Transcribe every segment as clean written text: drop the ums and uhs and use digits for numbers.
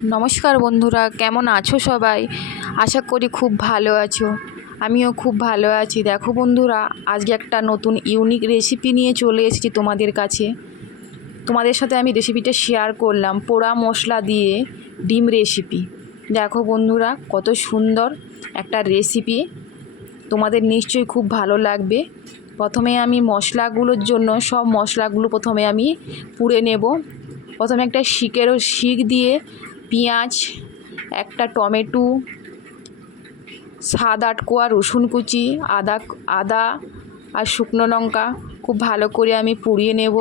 নমস্কার বন্ধুরা, কেমন আছো সবাই? আশা করি খুব ভালো আছো। আমিও খুব ভালো আছি। দেখো বন্ধুরা, আজকে একটা নতুন ইউনিক রেসিপি নিয়ে চলে এসেছি তোমাদের কাছে। তোমাদের সাথে আমি রেসিপিটা শেয়ার করলাম, পোড়া মশলা দিয়ে ডিম রেসিপি। দেখো বন্ধুরা, কত সুন্দর একটা রেসিপি, তোমাদের নিশ্চয়ই খুব ভালো লাগবে। প্রথমে আমি মশলাগুলোর জন্য সব মশলাগুলো প্রথমে আমি পুড়ে নেব। প্রথমে একটা শিক দিয়ে পেঁয়াজ, একটা টমেটো, 7-8 কোয়া রসুন কুচি, আদা আর শুকনো লঙ্কা খুব ভালো করে আমি পুড়িয়ে নেব।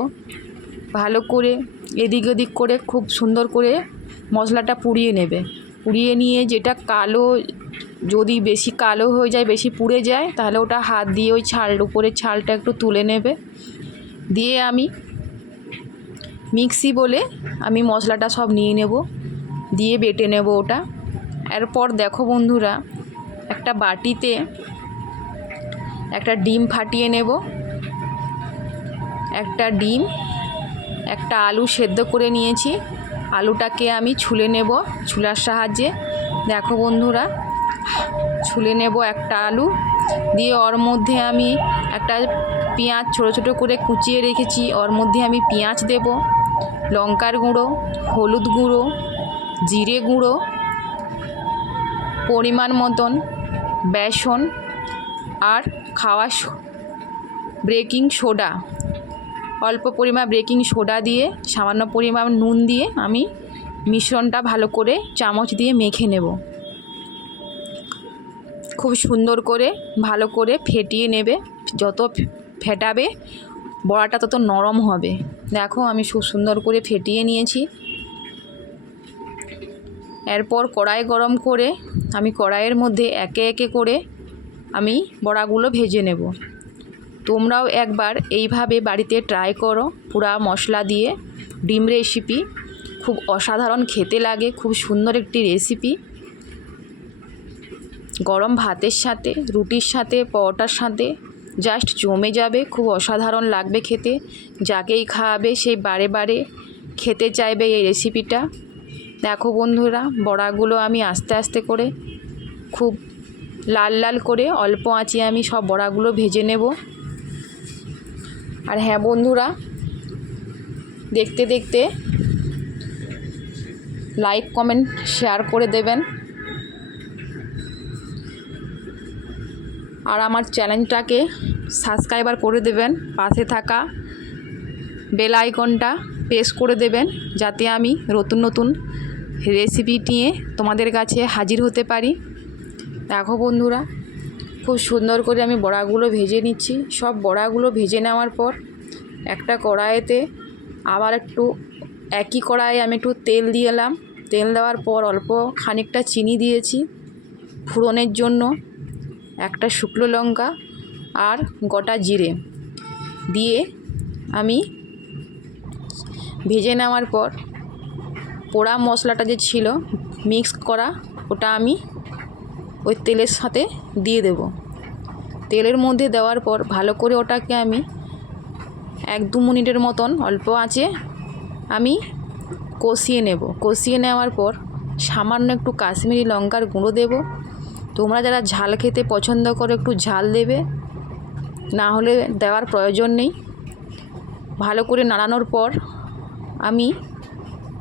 ভালো করে এদিক ওদিক করে খুব সুন্দর করে মশলাটা পুড়িয়ে নেবে। পুড়িয়ে নিয়ে যেটা কালো, যদি বেশি কালো হয়ে যায়, বেশি পুড়ে যায়, তাহলে ওটা হাত দিয়ে ওই উপরের ছালটা একটু তুলে নেবে। দিয়ে আমি মিক্সি বলে আমি মশলাটা সব নিয়ে নেব, দিয়ে বেটে নেব ওটা। এরপর দেখো বন্ধুরা, একটা বাটিতে একটা ডিম ফাটিয়ে নেব। একটা ডিম, একটা আলু সেদ্ধ করে নিয়েছি, আলুটাকে আমি ছুলে নেব ছুলার সাহায্যে। দেখো বন্ধুরা, ছুলে নেব একটা আলু, দিয়ে ওর মধ্যে আমি একটা পেঁয়াজ ছোটো ছোটো করে কুচিয়ে রেখেছি, ওর মধ্যে আমি পেঁয়াজ দেব, লঙ্কার গুঁড়ো, হলুদ গুঁড়ো, জিরে গুঁড়ো, পরিমাণ মতন বেসন আর বেকিং সোডা, অল্প পরিমাণ বেকিং সোডা দিয়ে সামান্য পরিমাণ নুন দিয়ে আমি মিশ্রণটা ভালো করে চামচ দিয়ে মেখে নেব। খুব সুন্দর করে ভালো করে ফেটিয়ে নেবে। যত ফেটাবে বড়াটা তত নরম হবে। দেখো আমি খুব সুন্দর করে ফেটিয়ে নিয়েছি। এরপর কড়াই গরম করে আমি কড়াইয়ের মধ্যে একে একে করে আমি বড়াগুলো ভেজে নেব। তোমরাও একবার এইভাবে বাড়িতে ট্রাই করো। পুরা মশলা দিয়ে ডিম রেসিপি খুব অসাধারণ খেতে লাগে, খুব সুন্দর একটি রেসিপি। গরম ভাতের সাথে, রুটির সাথে, পরোটার সাথে জাস্ট জমে যাবে, খুব অসাধারণ লাগবে খেতে। যাকেই খাওয়াবে সেই বারে বারে খেতে চাইবে এই রেসিপিটা। দেখো বন্ধুরা, বড়াগুলো আমি আস্তে আস্তে করে খুব লাল লাল করে অল্প আঁচে আমি সব বড়াগুলো ভেজে নেব। আর হ্যাঁ বন্ধুরা, দেখতে দেখতে লাইক কমেন্ট শেয়ার করে দেবেন, আর আমার চ্যানেলটাকে সাবস্ক্রাইবার করে দেবেন। পাশে থাকা বেল আইকনটা প্রেস করে দেবেন, যাতে আমি নতুন নতুন রেসিপি নিয়ে তোমাদের কাছে হাজির হতে পারি। দেখো বন্ধুরা, খুব সুন্দর করে আমি বড়াগুলো ভেজে নিচ্ছি। সব বড়াগুলো ভেজে নেওয়ার পর একটা কড়াইতে আবার একই কড়াইয়ে আমি একটু তেল দিয়ে এলাম। তেল দেওয়ার পর অল্প খানিকটা চিনি দিয়েছি ফোড়নের জন্য, একটা শুকনো লঙ্কা আর গোটা জিরে দিয়ে আমি ভেজে নেওয়ার পর পোড়া মশলাটা যে ছিল মিক্স করা, ওটা আমি ওই তেলের সাথে দিয়ে দেব। তেলের মধ্যে দেওয়ার পর ভালো করে ওটাকে আমি 1-2 মিনিটের মতন অল্প আঁচে আমি কষিয়ে নেব। কষিয়ে নেওয়ার পর সামান্য একটু কাশ্মীরি লঙ্কার গুঁড়ো দেব। তোমরা যারা ঝাল খেতে পছন্দ করো একটু ঝাল দেবে, না হলে দেওয়ার প্রয়োজন নেই। ভালো করে নাড়ানোর পর আমি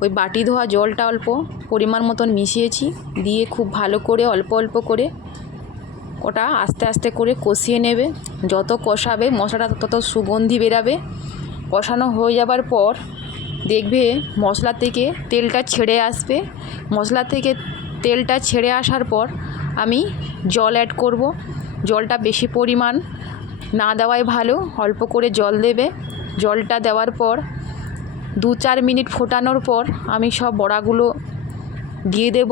ওই বাটি ধোয়া জলটা অল্প পরিমাণ মতন মিশিয়েছি, দিয়ে খুব ভালো করে অল্প অল্প করে ওটা আস্তে আস্তে করে কষিয়ে নেবে। যত কষাবে মশলাটা তত সুগন্ধি বেরাবে। কষানো হয়ে যাবার পর দেখবে মশলা থেকে তেলটা ছেড়ে আসবে। মশলা থেকে তেলটা ছেড়ে আসার পর আমি জল অ্যাড করব। জলটা বেশি পরিমাণ না দেওয়াই ভালো, অল্প করে জল দেবে। জলটা দেওয়ার পর 2-4 মিনিট ফোটানোর পর আমি সব বড়াগুলো দিয়ে দেব।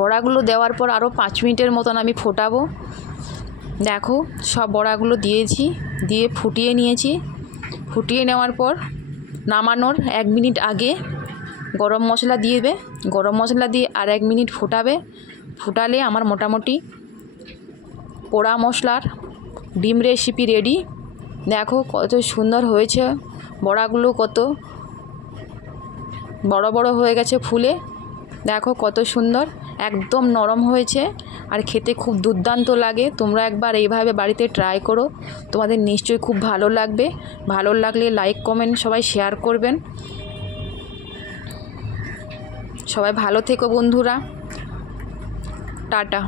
বড়াগুলো দেওয়ার পর আরও 5 মিনিটের মতন আমি ফোটাবো। দেখো সব বড়াগুলো দিয়েছি, দিয়ে ফুটিয়ে নিয়েছি। ফুটিয়ে নেওয়ার পর নামানোর 1 মিনিট আগে গরম মশলা দিয়ে দেবে। গরম মশলা দিয়ে আর 1 মিনিট ফোটাবে। ফোটালে আমার মোটামুটি পোড়া মশলার ডিম রেসিপি রেডি। দেখো কত সুন্দর হয়েছে, বড়াগুলো কত বড় বড় হয়ে গেছে ফুলে। দেখো কত সুন্দর, একদম নরম হয়েছে আর খেতে খুব দুর্দান্ত লাগে। তোমরা একবার এইভাবে বাড়িতে ট্রাই করো, তোমাদের নিশ্চয়ই খুব ভালো লাগবে। ভালো লাগলে লাইক কমেন্ট সবাই শেয়ার করবেন। সবাই ভালো থেকো বন্ধুরা, টাটা।